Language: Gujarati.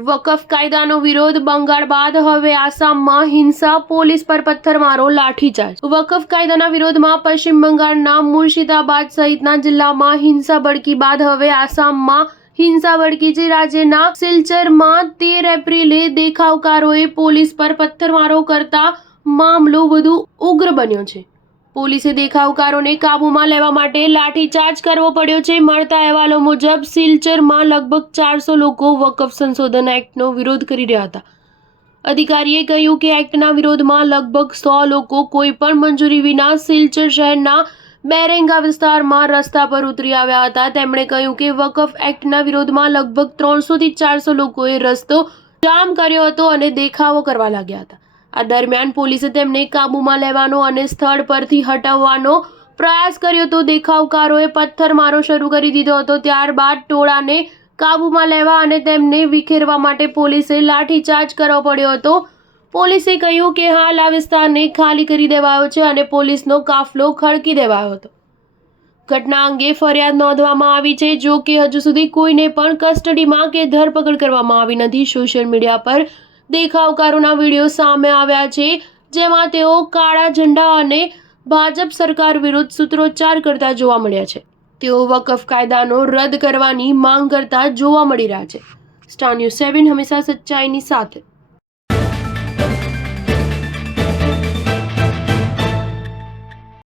વકફ કાયદાનો વિરોધ બંગાળ બાદ હવે આસામમાં હિંસા, પોલીસ પર પથ્થરમારો, લાઠીચાર્જ। વકફ કાયદાના વિરોધમાં પશ્ચિમ બંગાળના મુર્શિદાબાદ સહિતના જિલ્લામાં હિંસા ભડકી બાદ હવે આસામમાં હિંસા ભડકી છે। રાજ્યના સિલચરમાં 13 એપ્રિલે દેખાવકારોએ પોલીસ પર પથ્થરમારો કરતા મામલો વધુ ઉગ્ર બન્યો છે। પોલીસે દેખાવકારોને કાબૂમાં લેવા માટે લાઠીચાર્જ કરવો પડ્યો છે। મળતા અહેવાલો મુજબ સિલચરમાં લગભગ 400 લોકો વકફ સંશોધન એક્ટનો વિરોધ કરી રહ્યા હતા। અધિકારીએ કહ્યું કે એક્ટના વિરોધમાં લગભગ 100 લોકો કોઈ પણ મંજૂરી વિના સિલચર શહેરના બેરેંગા વિસ્તારમાં રસ્તા પર ઉતરી આવ્યા હતા। તેમણે કહ્યું કે વકફ એક્ટના વિરોધમાં લગભગ 300 થી 400 લોકોએ રસ્તો જામ કર્યો હતો અને દેખાવો કરવા લાગ્યા હતા। આ દરમિયાન પોલીસે તેમને કાબૂમાં લેવાનો અને સ્થળ પરથી હટાવવાનો પ્રયાસ કર્યો હતો। દેખાવકારોએ પથ્થરમારો શરૂ કરી દીધો હતો। ત્યારબાદ ટોળાને કાબૂમાં લેવા અને તેમને વિખેરવા માટે પોલીસે લાઠીચાર્જ કરવો પડ્યો હતો। પોલીસે કહ્યું કે હાલ આ વિસ્તારને ખાલી કરી દેવાયો છે અને પોલીસનો કાફલો ખડકી દેવાયો હતો। ઘટના અંગે ફરિયાદ નોંધવામાં આવી છે, જો કે હજુ સુધી કોઈને પણ કસ્ટડીમાં કે ધરપકડ કરવામાં આવી નથી। સોશિયલ મીડિયા પર દેખાવકારોના વિડીયો સામે આવ્યા છે, જેમાં તેઓ કાળા ઝંડા અને ભાજપ સરકાર વિરુદ્ધ સૂત્રોચ્ચાર કરતા જોવા મળ્યા છે। તેઓ વકફ કાયદાનો રદ કરવાની માંગ કરતા જોવા મળી રહ્યા છે। સ્ટાર ન્યૂઝ 7 હંમેશા સચ્ચાઈની સાથે।